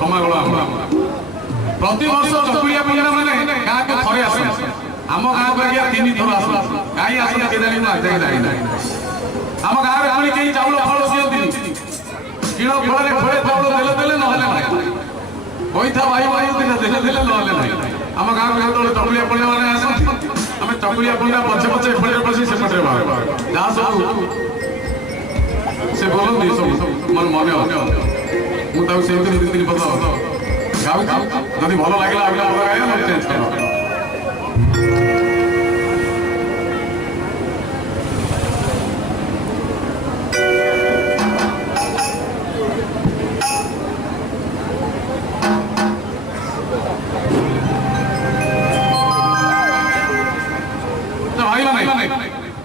ସମାଗଳ ପ୍ରତିବର୍ଷ ଚକୁଳିଆ ପୂର୍ଣ୍ଣିମା ମାନେ ଗାଁକୁ ଥରେ ଆସେ ଆମ ଗାଁକୁ ଆଜ୍ଞା 3 ଥର ଆସୁ କାହିଁ ଆସୁ କେଜାଣି ମୁଁ ଆଜି ଜାଣିନାହିଁ ଆମ ଗାଁରେ ପୁଣି କେହି ଚାଉଳ ଫଳ ଦିଅନ୍ତିନି କିଣ ଫଳରେ ଫଳେ ଚାଉଳ ଦେଲେ ଦେଲେ ନହେଲେ ନାହିଁ ପଇସା ଭାଇ ଭାଇ ଦେଲେ ଦେଲେ ନହେଲେ ନାହିଁ ଆମ ଗାଁକୁ ଯେତେବେଳେ ଚକୁଳିଆ ପୂର୍ଣ୍ଣିମା ମାନେ ଆସନ୍ତି ଆମେ ଚକୁଳିଆ ପୂର୍ଣ୍ଣିମା ପଛେ ପଛେ ଏପଟେ ବସି ସେପଟରେ ବାହାରୁ ଯାହା ସବୁ ସେ ବୋଲନ୍ତି ସବୁ ମୋର ମନେ ମୁଁ ତାକୁ ସେମିତି 2-3 ପଦ ଗାଉଛି ଯଦି ଭଲ ଲାଗିଲା ଆଉ ପଦ ଗାଇବା ନହେଲେ ଚେଞ୍ଜ କର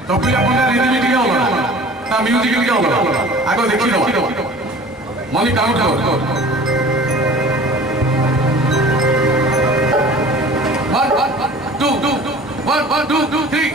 चकुलिया पूर्णिमा रीति भी टिके होगा ता म्यूजिक टिके होगा आगो देखि दो मनी काउंट कर 1 2 3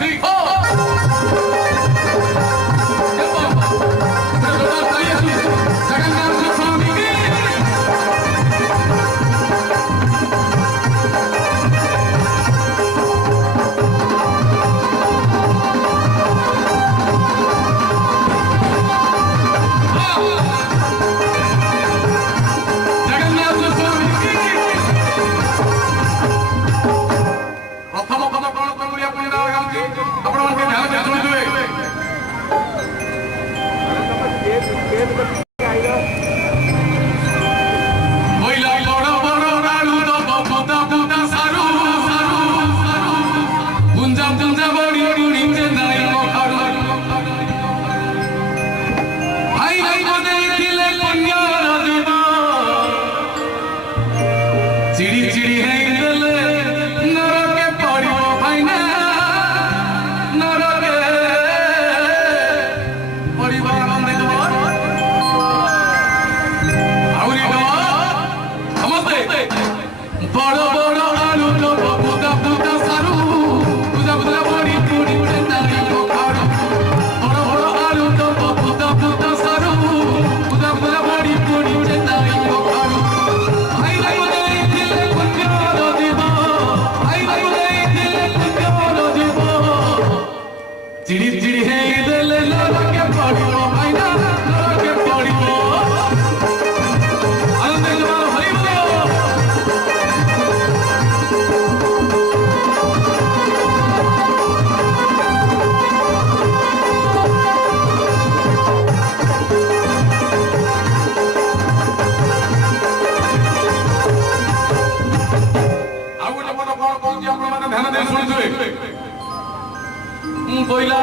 कोइला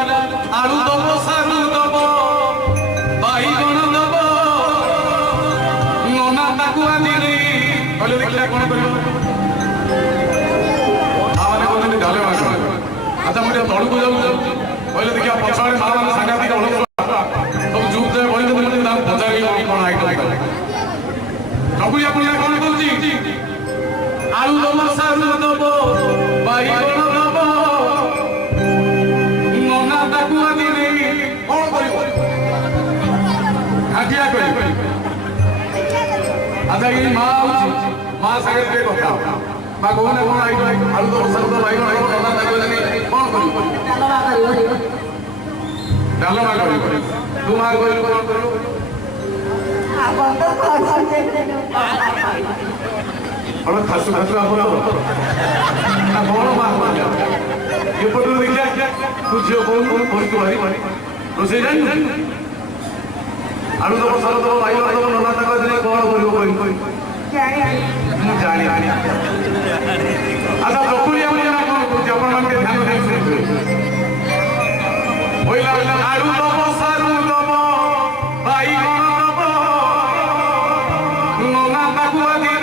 आलू दबो सारू दबो बाईगण दबो नोना ताकू आनी नहीं कहले देखला कोन करियो आने कोन डाले मार अच्छा मुझे तळू को जाऊ कहले देखिया पछाड़े मार सांगाती ओळख सब जुग दे बोले मुझे नाम पचारी कोन आइटम चकुलिया पुलिया कोन बोलजी आलू दबो सारू दबो बाईगण अच्छा ये माँ सागर के कथा माँ कोने कोन आई आलू तो सब तो भाई भाई करना ताको जानी कोन करू डालमा करू तू मार कोन कोन करू आपण तो खास देखते और खासु खासु आपण ना कोन मार ये फोटो देखिया तू जो कोन कोन को भाई रोसे जान आलू तो सब तो भाई भाई तो नना ताको जानी कोन करू कोन जानी अच्छा चकुलिया मुझे ना कोन को अपन मन के ध्यान दे सुन होइला आलू दबो सारू दबो भाई कोन दबो नना ताको आनी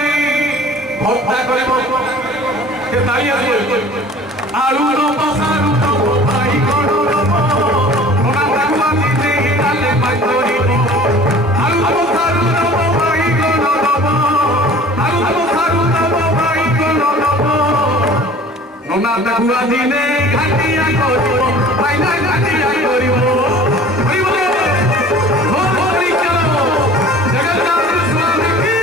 भक्ता करबो के ताई आसो आलू दबो सारू दबो भाई कोन दबो नना ताको आनी डाले माइतोरी आलू दबो सारू दबो भाई कोन दबो आलू दबो सारू दबो भाई कोन दबो नना ताको आनी घाटिया करबो भाई ना घाटिया करबो हो बोली चलो जगन्नाथ स्वामी की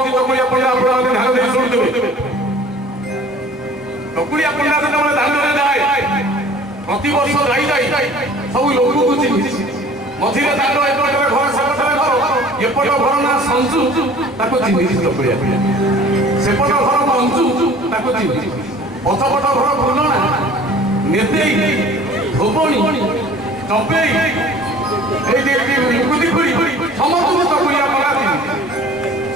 କହୁଛି ଚକୁଳିଆ ପଣ୍ଡା ଆପଣ ଧ୍ୟାନ ଦେଇ ଶୁଣୁଥିବେ। ଚକୁଳିଆ ପଣ୍ଡା ଯେତେବେଳେ ଦାଣ୍ଡରେ ଯାଏ ପ୍ରତିବର୍ଷ ଯାଇ ସବୁ ଲୋକଙ୍କୁ ଚିହ୍ନିଛି। ମଝିରେ ଦାଣ୍ଡ ଏପଟରେ ଘର ସେପଟରେ ଘର, ଏପଟ ଘର ନା ସଞ୍ଜୁ ତାକୁ ଚିହ୍ନିଛି ଚକୁଳିଆ। ସେପଟ ଘର ମଞ୍ଜୁ ତାକୁ ଚିହ୍ନିଛି। ପଛପଟ ଘର ଫୁଲଣା, ନେତେଇ, ଧୋବଣୀ, ଚପେଇ, ମୁକୁତି ଖୁଡ଼ି ସମସ୍ତଙ୍କୁ ଚକୁଳିଆ ପଣ୍ଡା ଚିହ୍ନିଛି।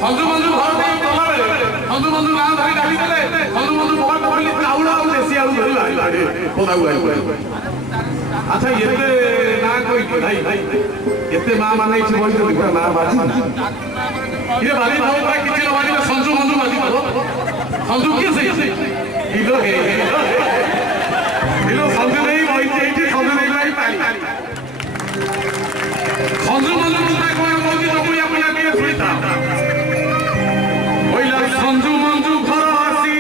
ସଞ୍ଜୁ ମଞ୍ଜୁ ଘର ଦେଇ ଗଲାବେଳେ ସଞ୍ଜୁ ମଞ୍ଜୁ ଗାଁ ଧରି ଡାକିଦେଲେ। ସଞ୍ଜୁ ମଞ୍ଜୁ ବଡ଼ କହିଲେ ଚାଉଳ ଆଉ ଦେଶୀ ଆଳୁ ଧରି ପଦାକୁ ଆଇଲେ। ଆଚ୍ଛା ଏତେ ନାଁ କହିକି ଭାଇ ଏତେ ମା ମାନେ ଏଠି ବସିଛନ୍ତି ପୁରା ମା ବାଜି ଇଏ ବାଜି ଭାବ ପୁରା କିଛି ନ ବାଜିଲେ ସଞ୍ଜୁ ମଞ୍ଜୁ ବାଜି ସଞ୍ଜୁ କିଏ ସେଇ ହିଲୋ ହିଲୋ ସଞ୍ଜୁ ନେଇ ବହିଛି ଏଇଠି ସଞ୍ଜୁ ନେଇ ପାଳି ସଞ୍ଜୁ ମଞ୍ଜୁ କଥା କଣ କହୁଛି ଚକୁଳିଆ ପଣ୍ଡା ଟିକେ ଶୁଣିଥା। କହିଲା ସଞ୍ଜୁ ମଞ୍ଜୁ ଘର ଆସି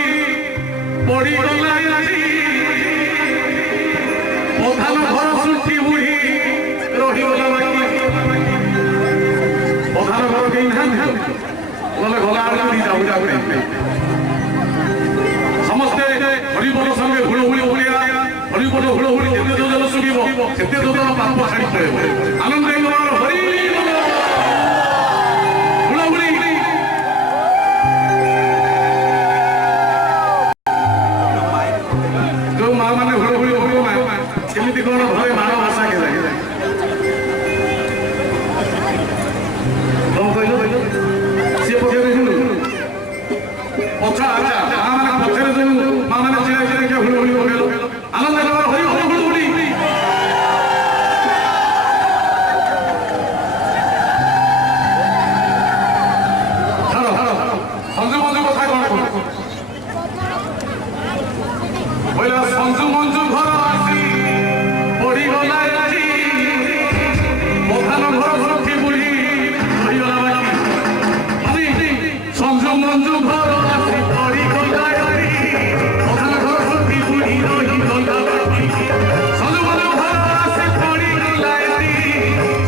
ପଡ଼ିଗଲା ପ୍ରଧାନ ଘର ଶୁଣ୍ଠି ବୁଢ଼ୀ ରହିଗଲା ବାକି। ପ୍ରଧାନ ଘର କେହି ନାହାନ୍ତି ନହେଲେ ଗଲାବେଳକୁ ଯାଉ ସମସ୍ତେ ହରିବୋଲ ସଙ୍ଗେ ହୁଳହୁଳି ଭଳିଆ ହରିବୋଲ ହୁଳହୁଳି ଯେତେ ଯୋଜନ ଶୁଣିବ ସେତେ ଯୋଜନ ପାପ ଛାଡ଼ି ପଳେଇବ। ଆନନ୍ଦ ହରି ହୁଳହୁଳି ଯୋଉ ମା ମାନେ ହୁଳହୁଳି କେମିତି କଣ ଘରେ ମାଣ ଭାଷା କେଜାଣି କଣ କହିଲ ସିଏ ପଛରେ ପଛ ଆଚ୍ଛା ମା ମାନେ ପଛରେ ଯୋଉ ମା ମାନେ ଛିଡ଼ା ହେଇକି ହୁଳହୁଳି ପକେଇଲ ଆନନ୍ଦ ହରି ହୁଳହୁଳି ସଞ୍ଜୁ ମଞ୍ଜୁ କଥା କଣ କହିଲା ସଞ୍ଜୁ ମଞ୍ଜୁ ଘର ଆସି ପଡ଼ିଗଲା ପ୍ରଧାନ ଘର ଶୁଣ୍ଠି ବୁଢ଼ୀ ରହିଗଲା ବାକି। ସଞ୍ଜୁ ମଞ୍ଜୁ ଘର ଆସି ପଡ଼ିଗଲା ପ୍ରଧାନ ଘର ଶୁଣ୍ଠି ବୁଢ଼ୀ ରହିଗଲା ବାକି। ସଞ୍ଜୁ ମଞ୍ଜୁ ଘର ଆସି ପଡ଼ିଗଲା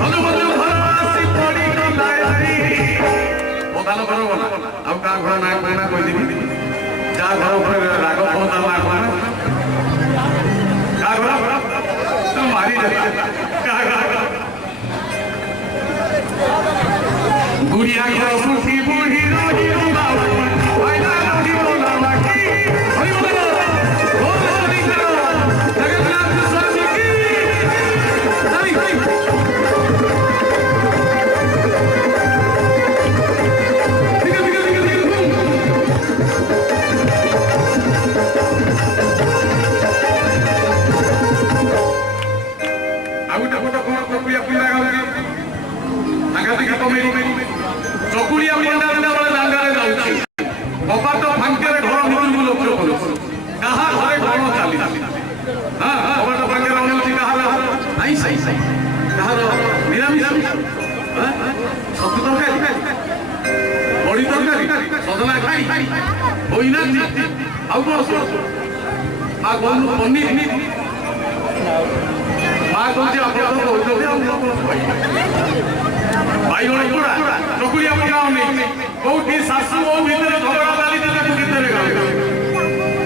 ସଞ୍ଜୁ ମଞ୍ଜୁ ଘର ଆସି ପଡ଼ିଗଲା ପ୍ରଧାନ ଘର ଗଲା ଆଉ କାହା ଘର ନାଁ କହିନା କହିଦେବି ଯାହା ଘର ଉପରେ ରାଗ ପହଞ୍ଚା ନାଁ କହିନା गुड़िया को सुखी बूढ़ी रोही जगन्नाथ स्वामी की चकुलिया पंडा दांडारे जाऊँगी कपाट फांके घर भितर लक्ष्य कर क्या घरे कौन चली हाँ कपाट फांके कहार निरामिष छतु तरकारी बड़ी तरकारी सजना खाई होना आउ कौन कौन पनीर माँ कौन बाइगण पोड़ा चकुलिया पंडा कौटी शाशु ओ भितर झगड़ा डाली भितर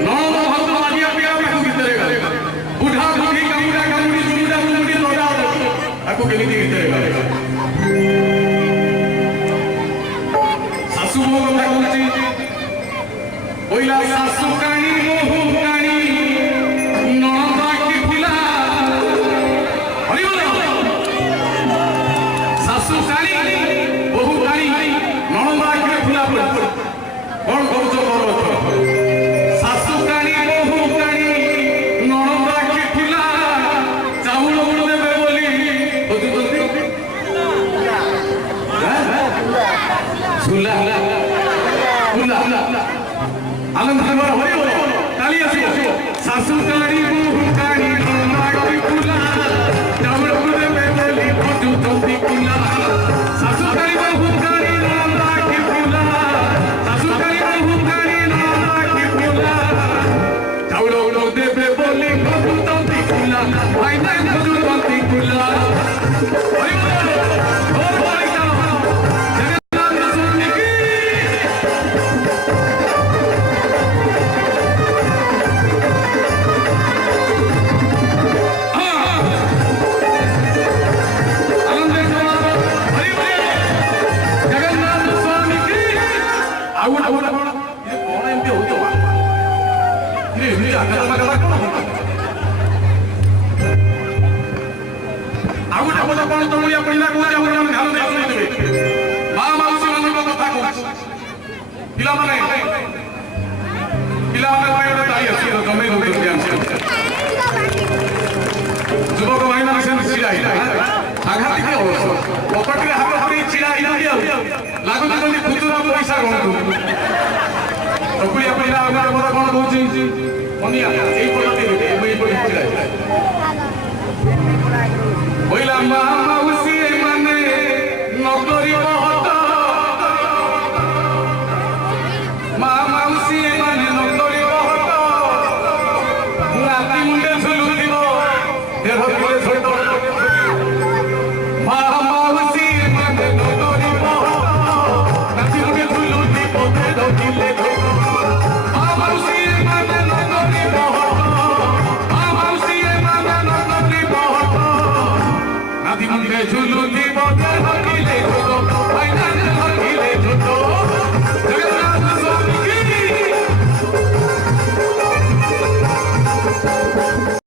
नणद भक्त मागिया पिया भितर बुढ़ा बुढ़ी कामुड़ा कामुड़ी चुमुड़ा चुमुड़ी लड़ा ताको केमिति भितर शाशु मो कथा कहूची पहिला शाशु काणी मोहु काणी नणद आखि खुला हरिबोल शाशु काणी बहु काणी नणद आखि खुला कौन करुच कर शाशु काणी बहु काणी नणद आखि खुला चाउल गुड़ देवे बोली झुला आनंद काली आसो शाशु काणी बहु काणी नणद आखि खुला चाउल गुड़ देवे बोली बजुचंती कुला शाशु काणी बहु काणी नणद आखि खुला शाशु काणी बहु काणी नणद आखि खुला चाउल गुड़ देवे बोली बजुचंती कुला भाई ना बजुचंती कुला जगन्नाथ स्वामी की ଆଉ ଗୋଟେ କଣ ଏମିତି ହଉଛ ଏମିତି ଆଘାତ କଣ ଆଉ ଗୋଟେ କଥା କଣ ତଳିଆ ପଇଲା କହୁଛି ଆମର ଧ୍ୟାନ ଦେଇ ଶୁଣିଦେବେ ମା ମାଉସୀ ମାନଙ୍କ କଥା କହୁଛି ପିଲାମାନେ ପାଇଁ ଗୋଟେ ଦାୟୀ ଆସିବ ଜମେଇ ଦଉଛନ୍ତି ଯୁବକ ଭାଇମାନେ ସେମିତି ଛିଡ଼ା ହେଇଲା ସାଘାତିକ ଅବଶ୍ୟ ପକେଟରେ ହାତ ଧରି ଛିଡ଼ା ହେଇନାହାନ୍ତି ଆଉ ଲାଗୁଛି ଯେମିତି ଖୁଚୁରା ପଇସା ଗଣନ୍ତୁ ଚକୁଳିଆ ପିଲା ଆମର କଥା କଣ କହୁଛି ମନିଆ ଏଇପଟେ ଛିଡ଼ା ହେଇଲା କହିଲା ମା